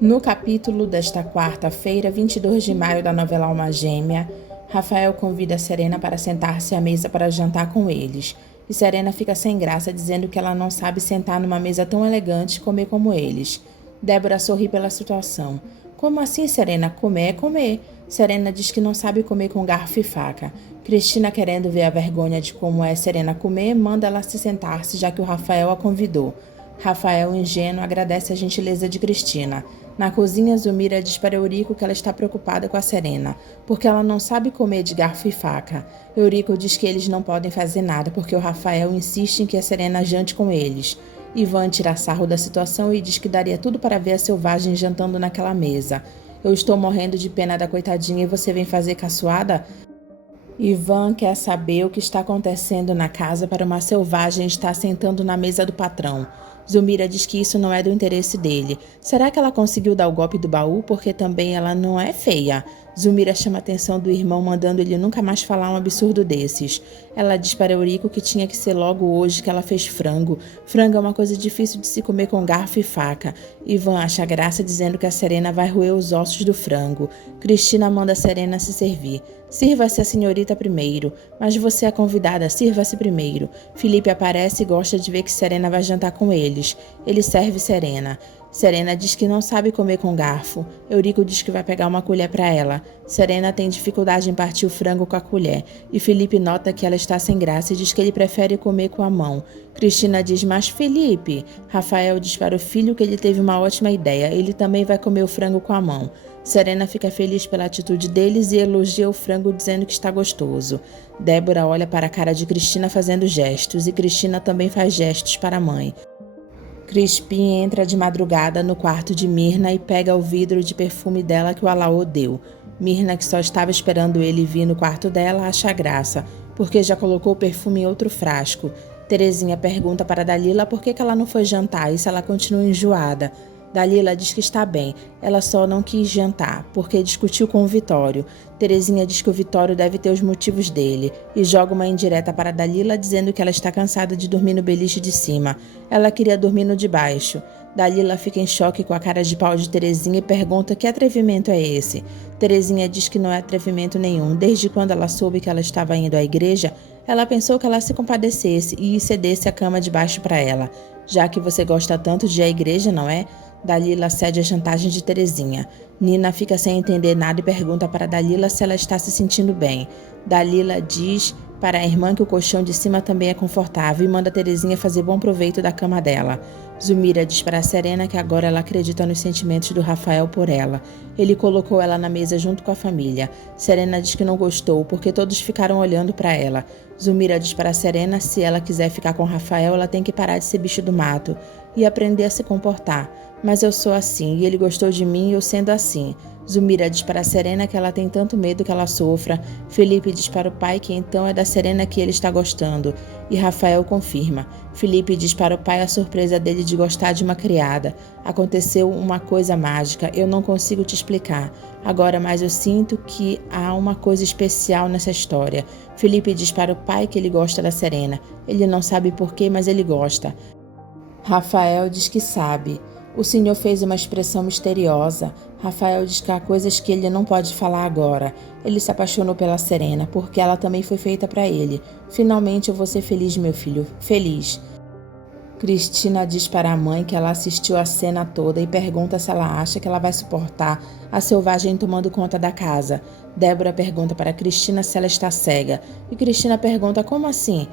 No capítulo desta quarta-feira, 22 de maio da novela Alma Gêmea, Rafael convida Serena para sentar-se à mesa para jantar com eles. E Serena fica sem graça, dizendo que ela não sabe sentar numa mesa tão elegante e comer como eles. Débora sorri pela situação. Como assim, Serena? Comer é comer. Serena diz que não sabe comer com garfo e faca. Cristina, querendo ver a vergonha de como é Serena comer, manda ela se sentar-se, já que o Rafael a convidou. Rafael, ingênuo, agradece a gentileza de Cristina. Na cozinha, Zulmira diz para Eurico que ela está preocupada com a Serena, porque ela não sabe comer de garfo e faca. Eurico diz que eles não podem fazer nada, porque o Rafael insiste em que a Serena jante com eles. Ivan tira sarro da situação e diz que daria tudo para ver a selvagem jantando naquela mesa. Eu estou morrendo de pena da coitadinha e você vem fazer caçoada? Ivan quer saber o que está acontecendo na casa para uma selvagem estar sentando na mesa do patrão. Zulmira diz que isso não é do interesse dele. Será que ela conseguiu dar o golpe do baú porque também ela não é feia? Zulmira chama a atenção do irmão, mandando ele nunca mais falar um absurdo desses. Ela diz para Eurico que tinha que ser logo hoje que ela fez frango. Frango é uma coisa difícil de se comer com garfo e faca. Ivan acha graça, dizendo que a Serena vai roer os ossos do frango. Cristina manda a Serena se servir. Sirva-se a senhorita primeiro. Mas você é convidada, sirva-se primeiro. Felipe aparece e gosta de ver que Serena vai jantar com eles. Ele serve Serena. Serena diz que não sabe comer com garfo. Eurico diz que vai pegar uma colher para ela. Serena tem dificuldade em partir o frango com a colher. E Felipe nota que ela está sem graça e diz que ele prefere comer com a mão. Cristina diz, mas Felipe... Rafael diz para o filho que ele teve uma ótima ideia. Ele também vai comer o frango com a mão. Serena fica feliz pela atitude deles e elogia o frango, dizendo que está gostoso. Débora olha para a cara de Cristina fazendo gestos, e Cristina também faz gestos para a mãe. Crispim entra de madrugada no quarto de Mirna e pega o vidro de perfume dela que o Alaô deu. Mirna, que só estava esperando ele vir no quarto dela, acha graça, porque já colocou o perfume em outro frasco. Terezinha pergunta para Dalila por que ela não foi jantar e se ela continua enjoada. Dalila diz que está bem, ela só não quis jantar, porque discutiu com o Vitório. Terezinha diz que o Vitório deve ter os motivos dele, e joga uma indireta para Dalila, dizendo que ela está cansada de dormir no beliche de cima. Ela queria dormir no de baixo. Dalila fica em choque com a cara de pau de Terezinha e pergunta que atrevimento é esse. Terezinha diz que não é atrevimento nenhum. Desde quando ela soube que ela estava indo à igreja, ela pensou que ela se compadecesse e cedesse a cama de baixo para ela. Já que você gosta tanto de ir à igreja, não é? Dalila cede a chantagem de Terezinha. Nina fica sem entender nada e pergunta para Dalila se ela está se sentindo bem. Dalila diz para a irmã que o colchão de cima também é confortável e manda Terezinha fazer bom proveito da cama dela. Zulmira diz para a Serena que agora ela acredita nos sentimentos do Rafael por ela. Ele colocou ela na mesa junto com a família. Serena diz que não gostou porque todos ficaram olhando para ela. Zulmira diz para a Serena se ela quiser ficar com Rafael, ela tem que parar de ser bicho do mato e aprender a se comportar. Mas eu sou assim, e ele gostou de mim eu sendo assim. Zulmira diz para a Serena que ela tem tanto medo que ela sofra. Felipe diz para o pai que então é da Serena que ele está gostando. E Rafael confirma. Felipe diz para o pai a surpresa dele de gostar de uma criada. Aconteceu uma coisa mágica, eu não consigo te explicar. Agora, mas eu sinto que há uma coisa especial nessa história. Felipe diz para o pai que ele gosta da Serena. Ele não sabe porquê, mas ele gosta. Rafael diz que sabe. O senhor fez uma expressão misteriosa. Rafael diz que há coisas que ele não pode falar agora. Ele se apaixonou pela Serena, porque ela também foi feita para ele. Finalmente eu vou ser feliz, meu filho. Feliz. Cristina diz para a mãe que ela assistiu a cena toda e pergunta se ela acha que ela vai suportar a selvagem tomando conta da casa. Débora pergunta para Cristina se ela está cega. E Cristina pergunta como assim?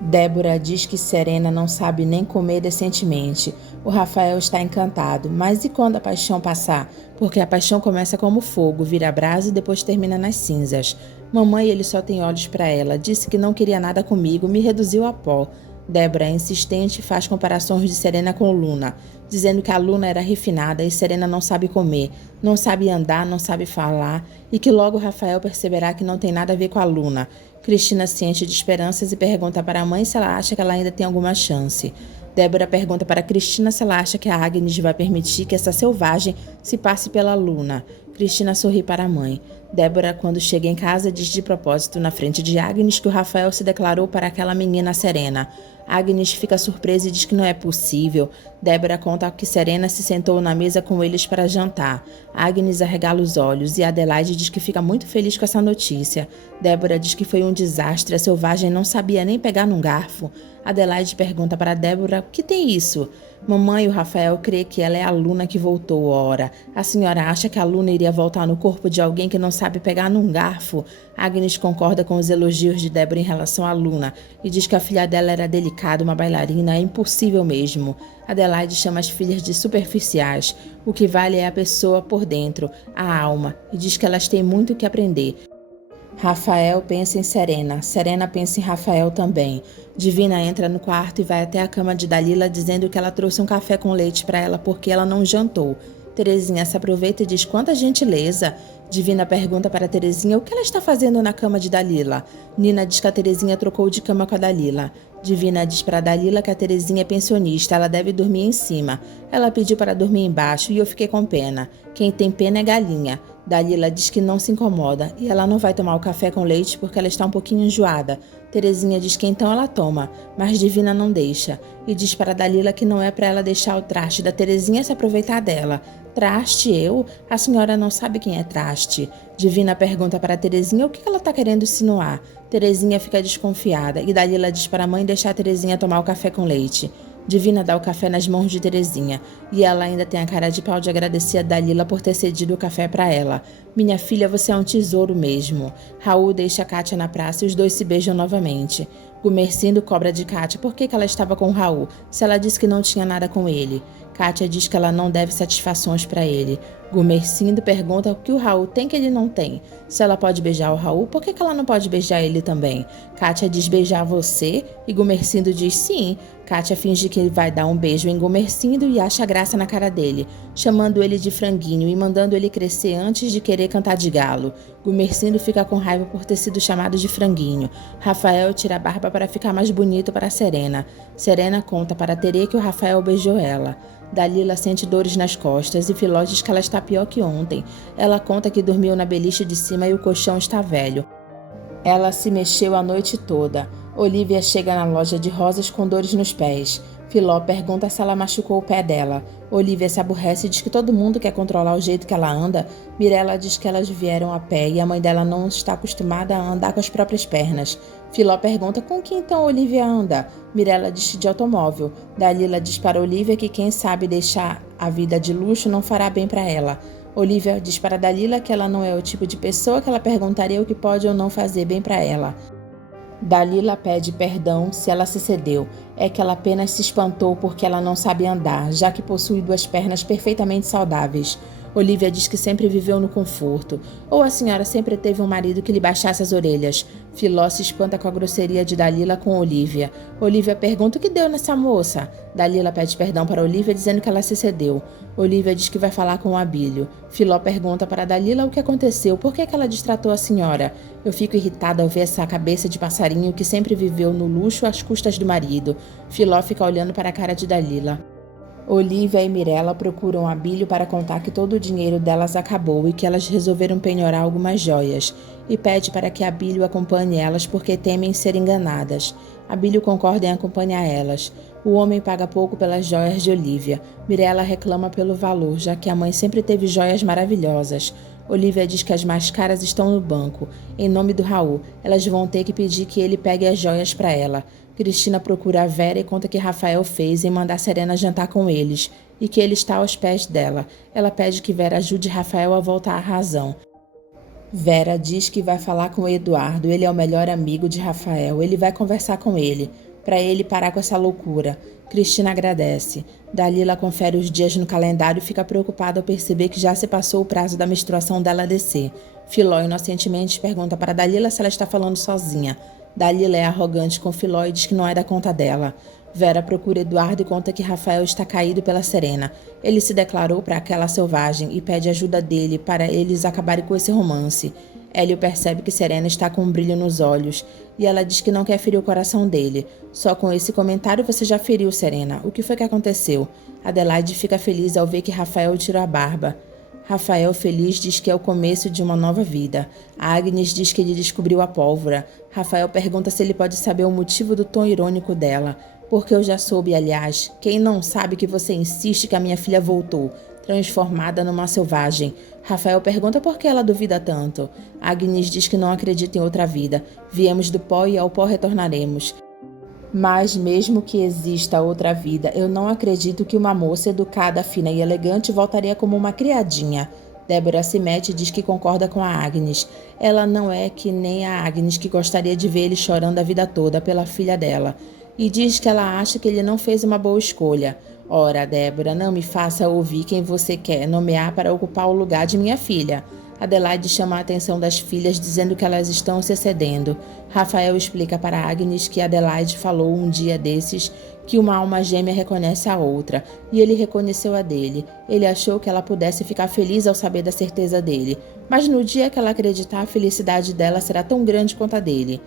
Débora diz que Serena não sabe nem comer decentemente. O Rafael está encantado, mas e quando a paixão passar? Porque a paixão começa como fogo, vira brasa e depois termina nas cinzas. Mamãe, ele só tem olhos para ela. Disse que não queria nada comigo, me reduziu a pó. Débora, insistente, faz comparações de Serena com Luna, dizendo que a Luna era refinada e Serena não sabe comer, não sabe andar, não sabe falar, e que logo Rafael perceberá que não tem nada a ver com a Luna. Cristina se enche de esperanças e pergunta para a mãe se ela acha que ela ainda tem alguma chance. Débora pergunta para Cristina se ela acha que a Agnes vai permitir que essa selvagem se passe pela Luna. Cristina sorri para a mãe. Débora, quando chega em casa, diz de propósito na frente de Agnes que o Rafael se declarou para aquela menina Serena. Agnes fica surpresa e diz que não é possível. Débora conta que Serena se sentou na mesa com eles para jantar. Agnes arregala os olhos e Adelaide diz que fica muito feliz com essa notícia. Débora diz que foi um desastre, a selvagem não sabia nem pegar num garfo. Adelaide pergunta para Débora: o que tem isso? Mamãe, o Rafael crê que ela é a Luna que voltou, ora. A senhora acha que a Luna iria voltar no corpo de alguém que não sabe pegar num garfo? Agnes concorda com os elogios de Débora em relação à Luna e diz que a filha dela era delicada, uma bailarina, é impossível mesmo. Adelaide chama as filhas de superficiais. O que vale é a pessoa por dentro, a alma, e diz que elas têm muito o que aprender. Rafael pensa em Serena. Serena pensa em Rafael também. Divina entra no quarto e vai até a cama de Dalila dizendo que ela trouxe um café com leite para ela porque ela não jantou. Terezinha se aproveita e diz: quanta gentileza. Divina pergunta para Terezinha o que ela está fazendo na cama de Dalila. Nina diz que a Terezinha trocou de cama com a Dalila. Divina diz para Dalila que a Terezinha é pensionista, ela deve dormir em cima. Ela pediu para dormir embaixo e eu fiquei com pena. Quem tem pena é galinha. Dalila diz que não se incomoda e ela não vai tomar o café com leite porque ela está um pouquinho enjoada. Terezinha diz que então ela toma, mas Divina não deixa e diz para Dalila que não é para ela deixar o traste da Terezinha se aproveitar dela. Traste eu? A senhora não sabe quem é traste. Divina pergunta para Terezinha o que ela está querendo insinuar. Terezinha fica desconfiada e Dalila diz para a mãe deixar a Terezinha tomar o café com leite. Divina dá o café nas mãos de Terezinha e ela ainda tem a cara de pau de agradecer a Dalila por ter cedido o café para ela. Minha filha, você é um tesouro mesmo. Raul deixa Kátia na praça e os dois se beijam novamente. Gumercindo cobra de Kátia por que ela estava com Raul, se ela disse que não tinha nada com ele. Kátia diz que ela não deve satisfações para ele. Gumercindo pergunta o que o Raul tem que ele não tem. Se ela pode beijar o Raul, por que ela não pode beijar ele também? Kátia diz beijar você e Gumercindo diz sim. Kátia finge que ele vai dar um beijo em Gumercindo e acha graça na cara dele, chamando ele de franguinho e mandando ele crescer antes de querer cantar de galo. Gumercindo fica com raiva por ter sido chamado de franguinho. Rafael tira a barba para ficar mais bonito para Serena. Serena conta para Terê que o Rafael beijou ela. Dalila sente dores nas costas e Filó diz que ela está pior que ontem. Ela conta que dormiu na beliche de cima e o colchão está velho. Ela se mexeu a noite toda. Olivia chega na loja de rosas com dores nos pés. Filó pergunta se ela machucou o pé dela. Olivia se aborrece e diz que todo mundo quer controlar o jeito que ela anda. Mirella diz que elas vieram a pé e a mãe dela não está acostumada a andar com as próprias pernas. Filó pergunta com que então Olivia anda. Mirella diz de automóvel. Dalila diz para Olivia que quem sabe deixar a vida de luxo não fará bem para ela. Olivia diz para Dalila que ela não é o tipo de pessoa que ela perguntaria o que pode ou não fazer bem para ela. Dalila pede perdão se ela se cedeu. É que ela apenas se espantou porque ela não sabe andar, já que possui duas pernas perfeitamente saudáveis. Olivia diz que sempre viveu no conforto. Ou a senhora sempre teve um marido que lhe baixasse as orelhas. Filó se espanta com a grosseria de Dalila com Olivia. Olivia pergunta o que deu nessa moça. Dalila pede perdão para Olivia dizendo que ela se cedeu. Olivia diz que vai falar com o Abílio. Filó pergunta para Dalila o que aconteceu, por que ela destratou a senhora. Eu fico irritada ao ver essa cabeça de passarinho que sempre viveu no luxo às custas do marido. Filó fica olhando para a cara de Dalila. Olivia e Mirella procuram Abílio para contar que todo o dinheiro delas acabou e que elas resolveram penhorar algumas joias, e pede para que Abílio acompanhe elas porque temem ser enganadas. Abílio concorda em acompanhar elas. O homem paga pouco pelas joias de Olivia. Mirella reclama pelo valor, já que a mãe sempre teve joias maravilhosas. Olivia diz que as mais caras estão no banco. Em nome do Raul, elas vão ter que pedir que ele pegue as joias para ela. Cristina procura a Vera e conta que Rafael fez em mandar Serena jantar com eles e que ele está aos pés dela. Ela pede que Vera ajude Rafael a voltar à razão. Vera diz que vai falar com Eduardo, ele é o melhor amigo de Rafael, ele vai conversar com ele, para ele parar com essa loucura. Cristina agradece. Dalila confere os dias no calendário e fica preocupada ao perceber que já se passou o prazo da menstruação dela descer. Filó inocentemente pergunta para Dalila se ela está falando sozinha. Dalila é arrogante com Filó e diz que não é da conta dela. Vera procura Eduardo e conta que Rafael está caído pela Serena. Ele se declarou para aquela selvagem e pede ajuda dele para eles acabarem com esse romance. Hélio percebe que Serena está com um brilho nos olhos e ela diz que não quer ferir o coração dele. Só com esse comentário você já feriu, Serena. O que foi que aconteceu? Adelaide fica feliz ao ver que Rafael tirou a barba. Rafael, feliz, diz que é o começo de uma nova vida. A Agnes diz que ele descobriu a pólvora. Rafael pergunta se ele pode saber o motivo do tom irônico dela. Porque eu já soube, aliás. Quem não sabe que você insiste que a minha filha voltou, transformada numa selvagem? Rafael pergunta por que ela duvida tanto. Agnes diz que não acredita em outra vida. Viemos do pó e ao pó retornaremos. Mas mesmo que exista outra vida, eu não acredito que uma moça educada, fina e elegante voltaria como uma criadinha. Débora se mete e diz que concorda com a Agnes. Ela não é que nem a Agnes, que gostaria de ver ele chorando a vida toda pela filha dela. E diz que ela acha que ele não fez uma boa escolha. Ora, Débora, não me faça ouvir quem você quer nomear para ocupar o lugar de minha filha. Adelaide chama a atenção das filhas, dizendo que elas estão se excedendo. Rafael explica para Agnes que Adelaide falou um dia desses que uma alma gêmea reconhece a outra, e ele reconheceu a dele. Ele achou que ela pudesse ficar feliz ao saber da certeza dele, mas no dia que ela acreditar, a felicidade dela será tão grande quanto a dele.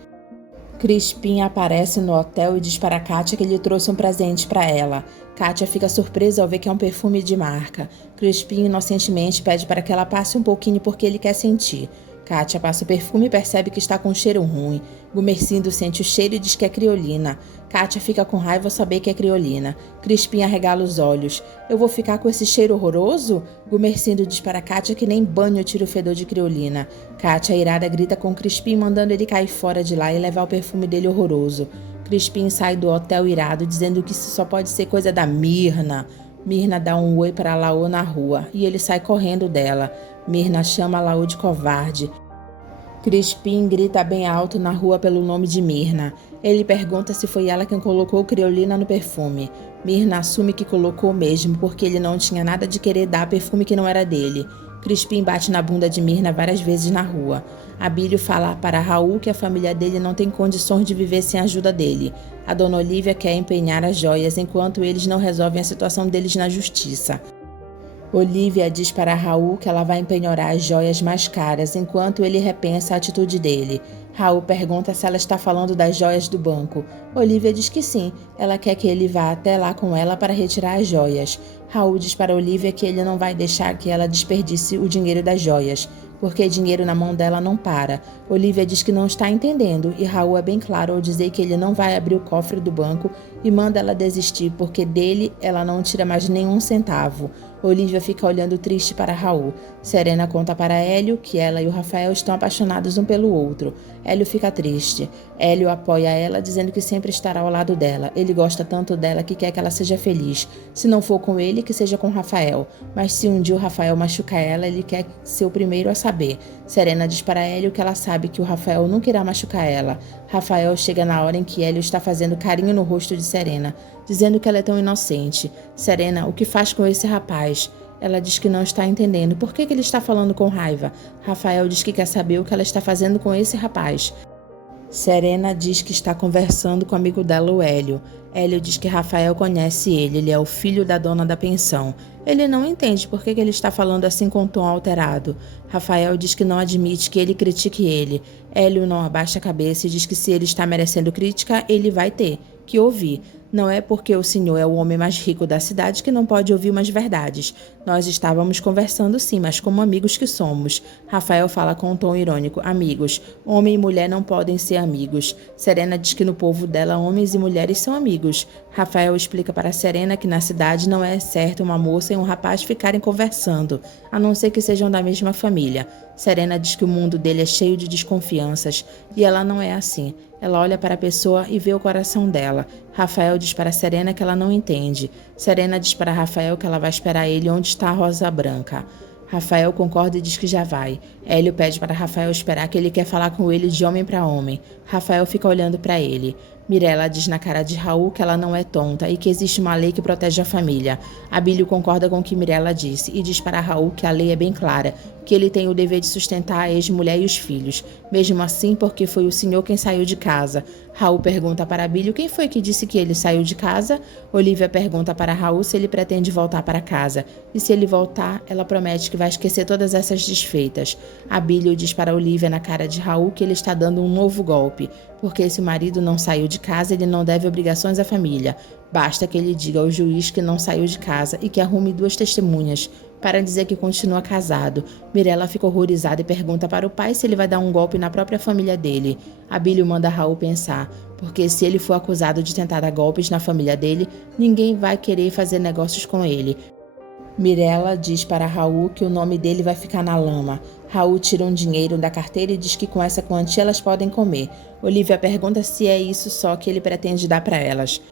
Crispim aparece no hotel e diz para Kátia que ele trouxe um presente para ela. Kátia fica surpresa ao ver que é um perfume de marca. Crispim inocentemente pede para que ela passe um pouquinho porque ele quer sentir. Kátia passa o perfume e percebe que está com um cheiro ruim. Gumercindo sente o cheiro e diz que é criolina. Kátia fica com raiva ao saber que é criolina. Crispim arregala os olhos. Eu vou ficar com esse cheiro horroroso? Gumercindo diz para Kátia que nem banho tira o fedor de criolina. Kátia, irada, grita com Crispim, mandando ele cair fora de lá e levar o perfume dele horroroso. Crispim sai do hotel irado, dizendo que isso só pode ser coisa da Mirna. Mirna dá um oi para Laô na rua e ele sai correndo dela. Mirna chama Laô de covarde. Crispim grita bem alto na rua pelo nome de Mirna. Ele pergunta se foi ela quem colocou criolina no perfume. Mirna assume que colocou mesmo, porque ele não tinha nada de querer dar perfume que não era dele. Crispim bate na bunda de Mirna várias vezes na rua. Abílio fala para Raul que a família dele não tem condições de viver sem a ajuda dele. A dona Olívia quer empenhar as joias enquanto eles não resolvem a situação deles na justiça. Olívia diz para Raul que ela vai empenhorar as joias mais caras enquanto ele repensa a atitude dele. Raul pergunta se ela está falando das joias do banco. Olívia diz que sim, ela quer que ele vá até lá com ela para retirar as joias. Raul diz para Olívia que ele não vai deixar que ela desperdice o dinheiro das joias, porque dinheiro na mão dela não para. Olívia diz que não está entendendo e Raul é bem claro ao dizer que ele não vai abrir o cofre do banco e manda ela desistir porque dele ela não tira mais nenhum centavo. Olívia fica olhando triste para Raul. Serena conta para Hélio que ela e o Rafael estão apaixonados um pelo outro. Hélio fica triste. Hélio apoia ela, dizendo que sempre estará ao lado dela. Ele gosta tanto dela que quer que ela seja feliz. Se não for com ele, que seja com Rafael. Mas se um dia o Rafael machucar ela, ele quer ser o primeiro a saber. Serena diz para Hélio que ela sabe que o Rafael nunca irá machucar ela. Rafael chega na hora em que Hélio está fazendo carinho no rosto de Serena, dizendo que ela é tão inocente. Serena, o que faz com esse rapaz? Ela diz que não está entendendo. Por que ele está falando com raiva? Rafael diz que quer saber o que ela está fazendo com esse rapaz. Serena diz que está conversando com o amigo dela, o Hélio. Hélio diz que Rafael conhece ele é o filho da dona da pensão. Ele não entende por que ele está falando assim com um tom alterado. Rafael diz que não admite que ele critique ele. Hélio não abaixa a cabeça e diz que se ele está merecendo crítica, ele vai ter que ouvir. Não é porque o senhor é o homem mais rico da cidade que não pode ouvir umas verdades. Nós estávamos conversando sim, mas como amigos que somos. Rafael fala com um tom irônico. Amigos. Homem e mulher não podem ser amigos. Serena diz que no povo dela homens e mulheres são amigos. Rafael explica para Serena que na cidade não é certo uma moça e um rapaz ficarem conversando, a não ser que sejam da mesma família. Serena diz que o mundo dele é cheio de desconfianças, e ela não é assim. Ela olha para a pessoa e vê o coração dela. Rafael diz para Serena que ela não entende. Serena diz para Rafael que ela vai esperar ele onde está a rosa branca. Rafael concorda e diz que já vai. Hélio pede para Rafael esperar, que ele quer falar com ele de homem para homem. Rafael fica olhando para ele. Mirella diz na cara de Raul que ela não é tonta e que existe uma lei que protege a família. Abílio concorda com o que Mirella disse e diz para Raul que a lei é bem clara, que ele tem o dever de sustentar a ex-mulher e os filhos. Mesmo assim, porque foi o senhor quem saiu de casa. Raul pergunta para Abílio quem foi que disse que ele saiu de casa. Olívia pergunta para Raul se ele pretende voltar para casa. E se ele voltar, ela promete que vai esquecer todas essas desfeitas. Abílio diz para Olívia na cara de Raul que ele está dando um novo golpe, porque se o marido não saiu de casa, ele não deve obrigações à família. Basta que ele diga ao juiz que não saiu de casa e que arrume 2 testemunhas. para dizer que continua casado. Mirella fica horrorizada e pergunta para o pai se ele vai dar um golpe na própria família dele. Abílio manda Raul pensar, porque se ele for acusado de tentar dar golpes na família dele, ninguém vai querer fazer negócios com ele. Mirella diz para Raul que o nome dele vai ficar na lama. Raul tira um dinheiro da carteira e diz que com essa quantia elas podem comer. Olivia pergunta se é isso só que ele pretende dar para elas.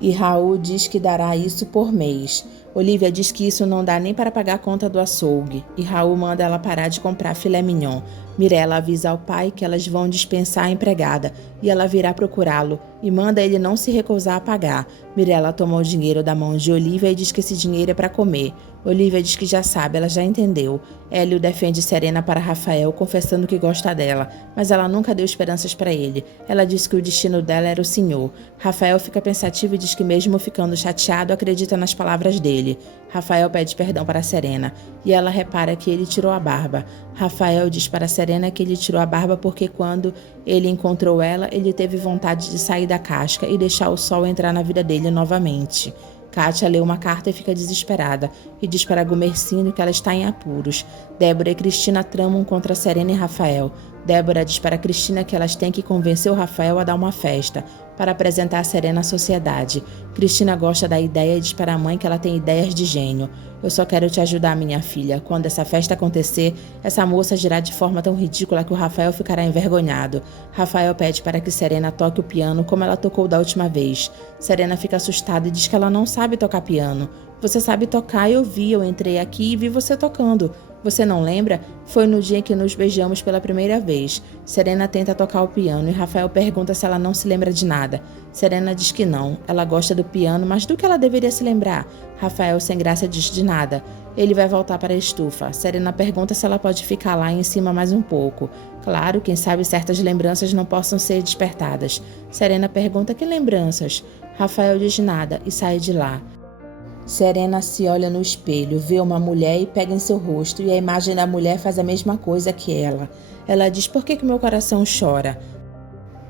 E Raul diz que dará isso por mês. Olivia diz que isso não dá nem para pagar a conta do açougue. E Raul manda ela parar de comprar filé mignon. Mirella avisa ao pai que elas vão dispensar a empregada e ela virá procurá-lo e manda ele não se recusar a pagar. Mirella toma o dinheiro da mão de Olivia e diz que esse dinheiro é para comer. Olivia diz que já sabe, ela já entendeu. Hélio defende Serena para Rafael, confessando que gosta dela, mas ela nunca deu esperanças para ele. Ela diz que o destino dela era o senhor. Rafael fica pensativo e diz que mesmo ficando chateado, acredita nas palavras dele. Rafael pede perdão para Serena e ela repara que ele tirou a barba. Rafael diz para Serena que ele tirou a barba porque quando ele encontrou ela, ele teve vontade de sair da casca e deixar o sol entrar na vida dele novamente. Kátia lê uma carta e fica desesperada e diz para Gumercindo que ela está em apuros. Débora e Cristina tramam contra Serena e Rafael. Débora diz para Cristina que elas têm que convencer o Rafael a dar uma festa para apresentar a Serena à sociedade. Cristina gosta da ideia e diz para a mãe que ela tem ideias de gênio. Eu só quero te ajudar, minha filha. Quando essa festa acontecer, essa moça agirá de forma tão ridícula que o Rafael ficará envergonhado. Rafael pede para que Serena toque o piano como ela tocou da última vez. Serena fica assustada e diz que ela não sabe tocar piano. Você sabe tocar, eu vi, eu entrei aqui e vi você tocando. Você não lembra? Foi no dia em que nos beijamos pela primeira vez. Serena tenta tocar o piano e Rafael pergunta se ela não se lembra de nada. Serena diz que não. Ela gosta do piano, mas do que ela deveria se lembrar? Rafael, sem graça, diz de nada. Ele vai voltar para a estufa. Serena pergunta se ela pode ficar lá em cima mais um pouco. Claro, quem sabe certas lembranças não possam ser despertadas. Serena pergunta que lembranças? Rafael diz nada e sai de lá. Serena se olha no espelho, vê uma mulher e pega em seu rosto, e a imagem da mulher faz a mesma coisa que ela. Ela diz: por que meu coração chora?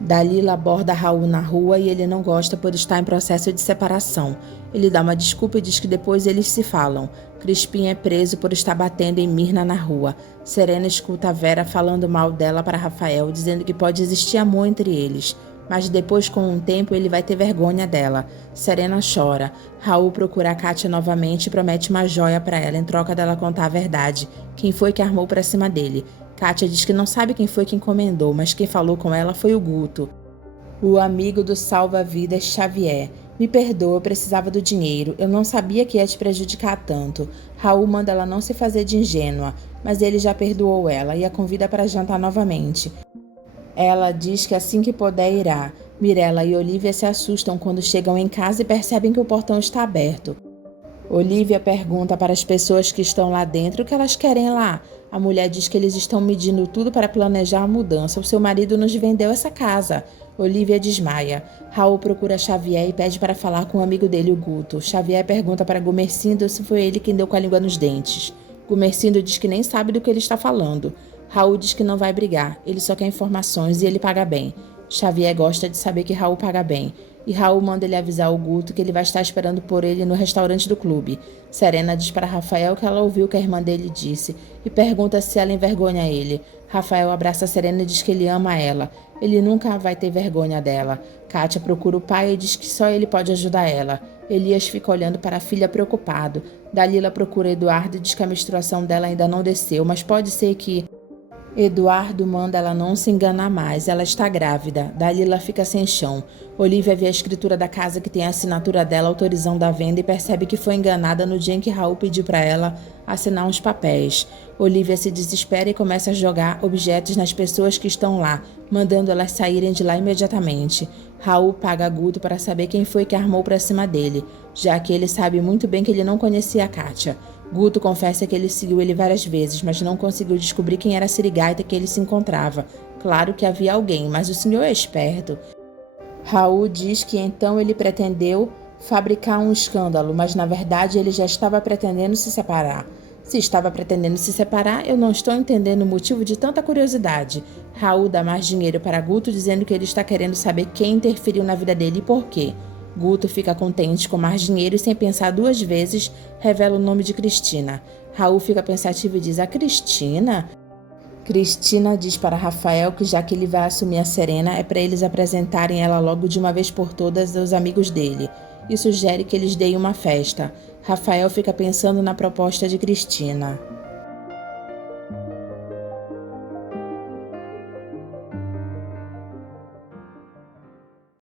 Dalila aborda Raul na rua e ele não gosta por estar em processo de separação. Ele dá uma desculpa e diz que depois eles se falam. Crispim é preso por estar batendo em Mirna na rua. Serena escuta a Vera falando mal dela para Rafael, dizendo que pode existir amor entre eles. Mas depois, com um tempo, ele vai ter vergonha dela. Serena chora. Raul procura a Kátia novamente e promete uma joia para ela em troca dela contar a verdade. Quem foi que armou para cima dele? Kátia diz que não sabe quem foi que encomendou, mas quem falou com ela foi o Guto, o amigo do salva-vidas Xavier. Me perdoa, eu precisava do dinheiro. Eu não sabia que ia te prejudicar tanto. Raul manda ela não se fazer de ingênua, mas ele já perdoou ela e a convida para jantar novamente. Ela diz que assim que puder irá. Mirella e Olivia se assustam quando chegam em casa e percebem que o portão está aberto. Olivia pergunta para as pessoas que estão lá dentro o que elas querem lá. A mulher diz que eles estão medindo tudo para planejar a mudança. O seu marido nos vendeu essa casa. Olivia desmaia. Raul procura Xavier e pede para falar com o amigo dele, o Guto. Xavier pergunta para Gumercindo se foi ele quem deu com a língua nos dentes. Gumercindo diz que nem sabe do que ele está falando. Raul diz que não vai brigar, ele só quer informações e ele paga bem. Xavier gosta de saber que Raul paga bem. E Raul manda ele avisar o Guto que ele vai estar esperando por ele no restaurante do clube. Serena diz para Rafael que ela ouviu o que a irmã dele disse e pergunta se ela envergonha ele. Rafael abraça Serena e diz que ele ama ela. Ele nunca vai ter vergonha dela. Kátia procura o pai e diz que só ele pode ajudar ela. Elias fica olhando para a filha preocupado. Dalila procura Eduardo e diz que a menstruação dela ainda não desceu, mas pode ser que... Eduardo manda ela não se enganar mais, ela está grávida. Dalila fica sem chão. Olivia vê a escritura da casa que tem a assinatura dela autorizando a venda e percebe que foi enganada no dia em que Raul pediu para ela assinar uns papéis. Olivia se desespera e começa a jogar objetos nas pessoas que estão lá, mandando elas saírem de lá imediatamente. Raul paga a Guto para saber quem foi que armou para cima dele, já que ele sabe muito bem que ele não conhecia a Kátia. Guto confessa que ele seguiu ele várias vezes, mas não conseguiu descobrir quem era a sirigaita que ele se encontrava. Claro que havia alguém, mas o senhor é esperto. Raul diz que então ele pretendeu fabricar um escândalo, mas na verdade ele já estava pretendendo se separar. Se estava pretendendo se separar, eu não estou entendendo o motivo de tanta curiosidade. Raul dá mais dinheiro para Guto, dizendo que ele está querendo saber quem interferiu na vida dele e por quê. Guto fica contente com mais dinheiro e, sem pensar duas vezes, revela o nome de Cristina. Raul fica pensativo e diz: a Cristina? Cristina diz para Rafael que já que ele vai assumir a Serena é para eles apresentarem ela logo de uma vez por todas aos amigos dele e sugere que eles deem uma festa. Rafael fica pensando na proposta de Cristina.